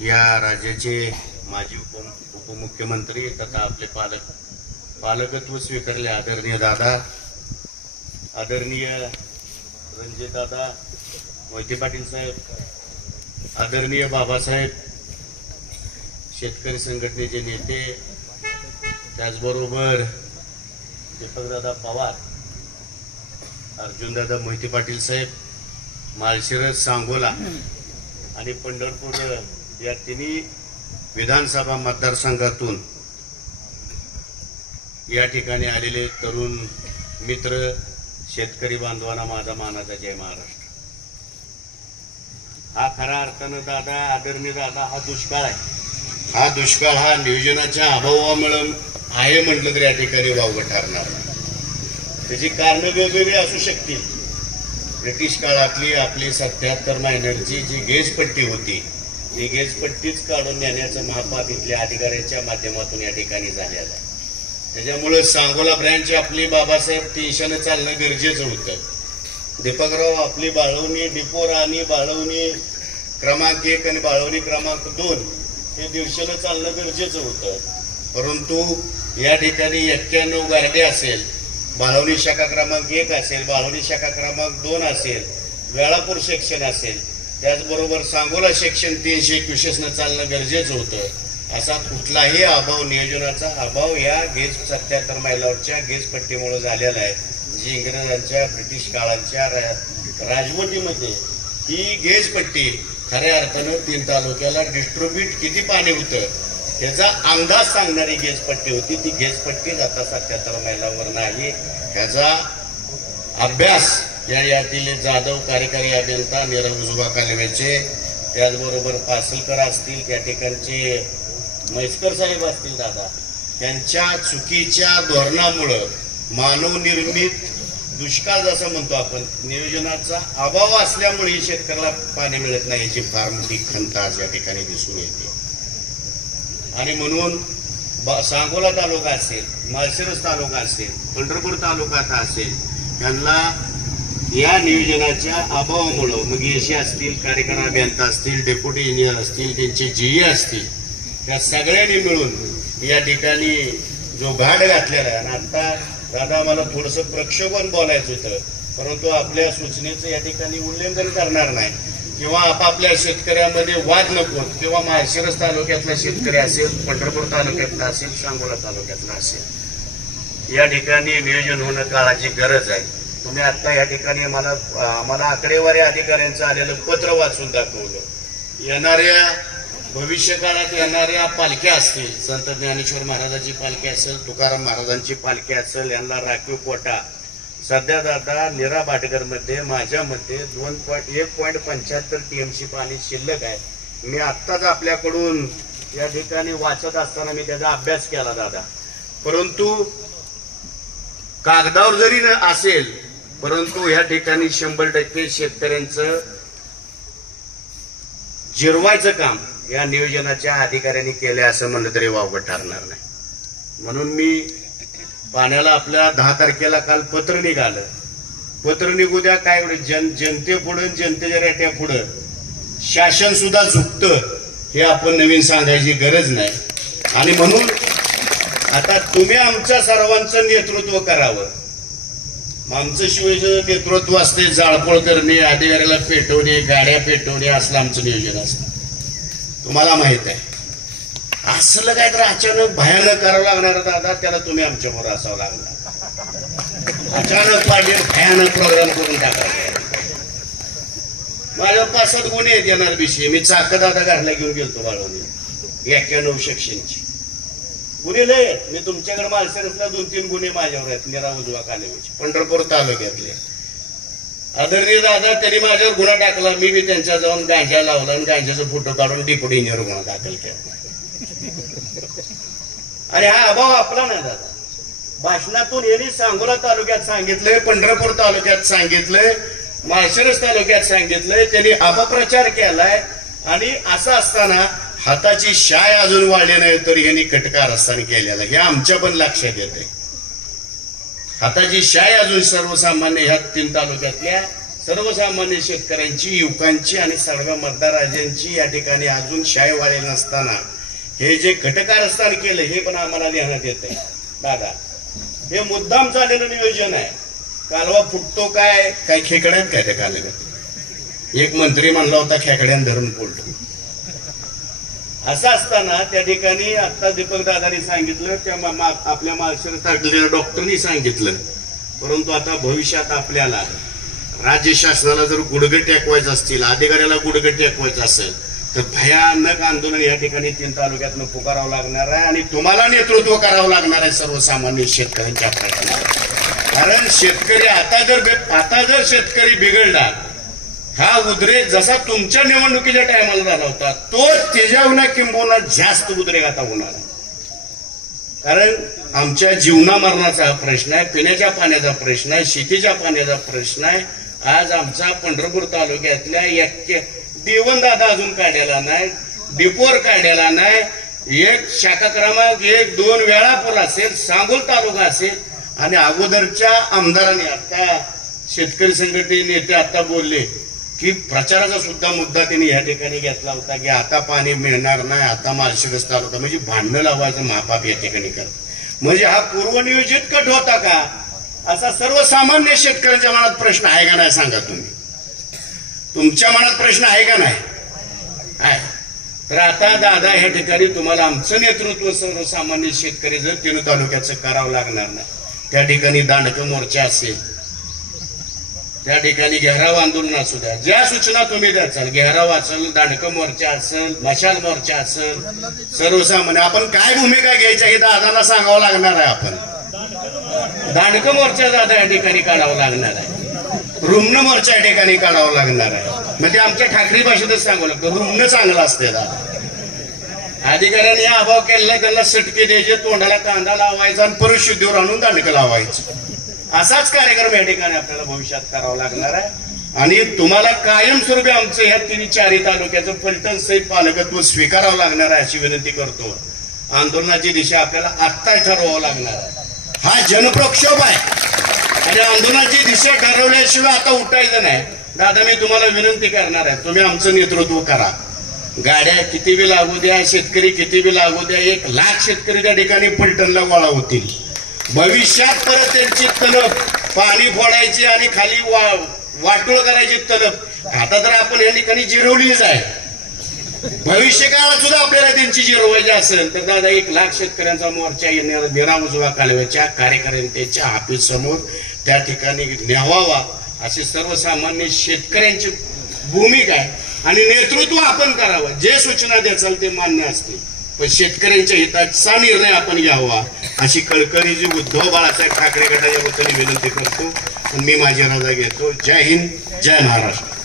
या राज्याचे माजी उप उपमुख्यमंत्री तथा आपले पालक पालकत्व स्वीकारले आदरणीय दादा आदरणीय रणजितदादा मोहिते पाटील साहेब आदरणीय बाबासाहेब शेतकरी संघटनेचे नेते त्याचबरोबर दीपकदादा पवार अर्जुनदादा मोहिते पाटील साहेब माळशिरस सांगोला आणि पंढरपूर या तिन्ही विधानसभा मतदारसंघातून या ठिकाणी आलेले तरुण मित्र शेतकरी बांधवांना माझा मानाचा जय महाराष्ट्र. हा खऱ्या अर्थानं दादा आदरणीय दादा हा दुष्काळ आहे. हा दुष्काळ हा नियोजनाच्या अभावामुळे आहे म्हटलं तरी या ठिकाणी वावगं ठरणार. त्याची कारणं वेगवेगळी असू शकतील. ब्रिटिश काळातली आपली सत्याहत्तर महिन्यांची जी गेजपट्टी होती ती गेजपट्टीच काढून नेण्याचं महापाप इथल्या अधिकाऱ्यांच्या माध्यमातून या ठिकाणी झालेलं आहे. त्याच्यामुळे सांगोला ब्रँच आपली बाबासाहेब टेन्शन चालणं गरजेचं होतं. दीपकराव आपली बाळवणी डिपोर आणि बाळवणी क्रमांक एक आणि बाळवणी क्रमांक दोन हे दीडशेनं चालणं गरजेचं होतं. परंतु या ठिकाणी एक्क्याण्णव गार्डे असेल बाळवणी शाखा क्रमांक एक असेल बाळवणी शाखा क्रमांक दोन असेल वेळापूर सेक्शन असेल. त्याचबरोबर सांगोला सेक्शन तीनशे एकवीसनं चालणं गरजेचं होतं. असा कुठलाही अभाव नियोजनाचा अभाव या गेज सत्याहत्तर मैलावरच्या गेजपट्टीमुळे झालेला आहे. जी इंग्रजांच्या ब्रिटिश काळांच्या राजवटीमध्ये ही गेजपट्टी खऱ्या अर्थानं तीन तालुक्याला डिस्ट्रीब्यूट किती पाणी होतं ह्याचा अंदाज सांगणारी गेजपट्टी होती. ती गेजपट्टी आता सत्याहत्तर मैलावर नाही. ह्याचा अभ्यास या यातील जाधव कार्यकारी अभियंता नीरव उजवा कालवेचे त्याचबरोबर पासलकर असतील त्या ठिकाणचे म्हैसकर साहेब असतील दादा. त्यांच्या चुकीच्या धोरणामुळं मानवनिर्मित दुष्काळ जसं म्हणतो आपण नियोजनाचा अभाव असल्यामुळे शेतकऱ्याला पाणी मिळत नाही याची फार मोठी खंत आज या ठिकाणी दिसून येते. आणि म्हणून ब- सांगोला तालुका असेल माळशिरस तालुका असेल पंढरपूर तालुका असेल यांना या नियोजनाच्या अभावामुळं मग एशी असतील कार्यक्रम अभियंता असतील डेप्युटी इंजिनियर असतील त्यांचे जीई असतील या सगळ्यांनी मिळून या ठिकाणी जो घाट घातलेला आहे. आणि आता दादा मला थोडंसं प्रक्षोभन बोलायचं होतं परंतु आपल्या सूचनेचं या ठिकाणी उल्लंघन करणार नाही. किंवा आपापल्या शेतकऱ्यामध्ये वाद नको. किंवा माळशिरस तालुक्यातला शेतकरी असेल पंढरपूर तालुक्यातला असेल सांगोला तालुक्यातला असेल. या ठिकाणी नियोजन होणं काळाची गरज आहे. तुम्ही आत्ता या ठिकाणी मला आम्हाला आकडेवारी अधिकाऱ्यांचं आलेलं पत्र वाचून दाखवलं. येणाऱ्या भविष्यकाळात येणाऱ्या पालख्या असतील संत ज्ञानेश्वर महाराजांची पालखी असेल तुकाराम महाराजांची पालखी असेल यांना राखीव कोटा सध्या दादा निरा भाटकरमध्ये माझ्या मते दोन पॉईंट एक पॉईंट पंच्याहत्तर टीएमसी पाणी शिल्लक आहे. मी आत्ताच आपल्याकडून या ठिकाणी वाचत असताना मी त्याचा अभ्यास केला दादा. परंतु कागदावर जरी न असेल परंतु या ठिकाणी शंभर टक्के शेतकऱ्यांचं जिरवायचं काम या नियोजनाच्या अधिकाऱ्यांनी केलं असं म्हणलं तरी वावगं ठरणार नाही. म्हणून मी पाण्याला आपल्या दहा तारखेला काल पत्र निघालं. पत्र निघू द्या काय जन जनतेपुढं जनतेच्या रेट्या पुढं. शासन सुद्धा झुकतं हे आपण नवीन सांगायची गरज नाही. आणि म्हणून आता तुम्ही आमच्या सर्वांचं नेतृत्व करावं. आमचं शिवायचं नेतृत्व असते जाळपोळ करणे अधिकाऱ्याला पेटवणे गाड्या पेटवणे असलं आमचं नियोजन असतं. तुम्हाला माहीत आहे. असलं काय तर अचानक भयानक करावं लागणार दादा त्याला तुम्ही आमच्यावर असावं लागणार. अचानक पाहिजे भयानक प्रोग्राम करून टाकायचा माझ्या पाच सात गुन्हे आहेत येणार विषय मी चाक दादा घातला घेऊन गेलतो बाळवणी एक्क्याण्णव सेक्शनची. गुन्हे लय मी तुमच्याकडे मालसरसला दोन तीन गुन्हे माझ्यावर आहेत. निरा उजवा कालवेचे पंढरपूर तालुक्यातले. आदरणीय दादा त्यांनी माझ्यावर गुन्हा टाकला. मी बी त्यांच्या जाऊन गांजा लावला आणि गांजाचा फोटो काढून डिप्युटी इंजिनियर गुन्हा दाखल केला. आणि हा अभाव आपला नाही दादा. भाषणातून यांनी सांगोला तालुक्यात सांगितलंय पंढरपूर तालुक्यात सांगितलंय माळशिरस तालुक्यात सांगितलंय त्यांनी अपप्रचार केलाय आणि असं असताना हाताची शाय अजून वाढली नाही तर यांनी कटकार असताना केलेला हे आमच्या पण लक्षात येते हाताची शाय अजून सर्वसामान्य ह्या तीन तालुक्यातल्या सर्वसामान्य शेतकऱ्यांची युवकांची आणि सर्व मतदाराजांची या ठिकाणी अजून शाय वाढेल नसताना हे जे घटकारस्थान केलं हे पण आम्हाला लिहिण्यात येत आहे दादा हे मुद्दाम चाललेलं नियोजन आहे. कालवा फुटतो काय? काय खेकड्यात काय त्या कालव्यात? एक मंत्री म्हणला होता खेकड्यान धरून पोलतो असं असताना त्या ठिकाणी आता दीपक दादानी सांगितलं त्या मा- आपल्या मालसर टाकलेल्या डॉक्टरनी सांगितलं. परंतु आता भविष्यात आपल्याला राज्य शासनाला जर गुडघे टेकवायचं असतील अधिकाऱ्याला गुडघे टेकवायचं असेल तर भयानक आंदोलन या ठिकाणी तीन तालुक्यातनं पुकारावं लागणार आहे आणि तुम्हाला नेतृत्व करावं लागणार आहे सर्वसामान्य शेतकऱ्यांच्या प्रश्नावर कारण शेतकरी आता जर आता जर शेतकरी बिघडला हा उद्रेक जसा तुमच्या निवडणुकीच्या टायमाला झाला होता तो त्याच्याहून किंबहुना जास्त उद्रेक आता होणार. कारण आमच्या जीवना मरणाचा प्रश्न आहे पिण्याच्या पाण्याचा प्रश्न आहे शेतीच्या पाण्याचा प्रश्न आहे. आज आमचा पंढरपूर तालुक्यातल्या देवन दादा अजून काढलेला नाही डिपोर काढलेला नाही. एक शाखा क्रमांक एक दोन वेळापूर असेल सांगोल तालुका असेल. आणि अगोदरच्या आमदारांनी आता शेतकरी संघटने नेते आता बोलले की प्रचाराचा सुद्धा मुद्दा त्यांनी या ठिकाणी घेतला होता की आता पाणी मिळणार नाही आता माळशिरस तालुका म्हणजे भांडणं लावायचं महापाप या ठिकाणी करत म्हणजे हा पूर्वनियोजित कट होता का? असा सर्वसामान्य शेतकऱ्यांच्या मनात प्रश्न आहे का नाही सांगा तुम्ही? तुमच्या मनात प्रश्न आहे का नाही? आहे. तर आता दादा ह्या ठिकाणी तुम्हाला आमचं नेतृत्व सर्वसामान्य शेतकरी जर तीन तालुक्याचं करावं लागणार नाही त्या ठिकाणी दांडकं मोर्चा असेल. त्या ठिकाणी घेराव आंदोलन असू द्या ज्या सूचना तुम्ही द्याचाल घेराव असेल दांडकं मोर्चा असेल मशाल मोर्चा असेल सर्वसामान्य. आपण काय भूमिका घ्यायच्या हे दादाला सांगावं लागणार आहे आपण. दांडकं मोर्चा दादा या ठिकाणी काढावं लागणार आहे. रुग्ण मोर्चा या ठिकाणी काढावं लागणार आहे. म्हणजे आमच्या ठाकरी भाषेतच सांगू लागतो रुग्ण चांगलं असते दादा अधिकाऱ्यांनी अभाव केलेला त्यांना सटके द्यायचे तोंडाला कांदा लावायचा आणि परशुद्धीवर आणून दांडकं लावायचं. असाच कार्यक्रम या ठिकाणी आपल्याला भविष्यात करावा लागणार आहे. आणि तुम्हाला कायमस्वरूपी आमचं ह्या तिन्ही चारही तालुक्याचं फलटण सहित पालकत्व स्वीकारावं लागणार आहे अशी विनंती करतो. आंदोलनाची दिशा आपल्याला आत्ताच ठरवावं लागणार आहे. हा जनप्रक्षोभ आहे. आणि आंदोलनाची दिशा ठरवल्याशिवाय आता उठायचं नाही. दादा मी तुम्हाला विनंती करणार आहे. तुम्ही आमचं नेतृत्व करा. गाड्या किती बी लागू द्या शेतकरी किती बी लागू द्या एक लाख शेतकरी त्या ठिकाणी पलटणला गोळा होतील. भविष्यात परत त्यांची तलब पाणी फोडायची आणि खाली वा वाटोळ करायची तलब आता तर आपण या ठिकाणी जिरवलीच आहे. भविष्य काळात सुद्धा आपल्याला त्यांची जी रोवायची असेल तर दादा एक लाख शेतकऱ्यांचा मोर्चा येणार बिरा उजवा कालव्याच्या कार्यकर्त्यांच्या ऑफिस समोर त्या ठिकाणी न्यावावा असे सर्वसामान्य शेतकऱ्यांची भूमिका आहे. आणि नेतृत्व आपण करावं. जे सूचना द्याचाल ते मान्य असते पण शेतकऱ्यांच्या हिताचा निर्णय आपण घ्यावा अशी कळकळी जी उद्धव बाळासाहेब ठाकरे गटाच्या वतीने विनंती करतो. मी माझी रजा घेतो. जय हिंद जय महाराष्ट्र.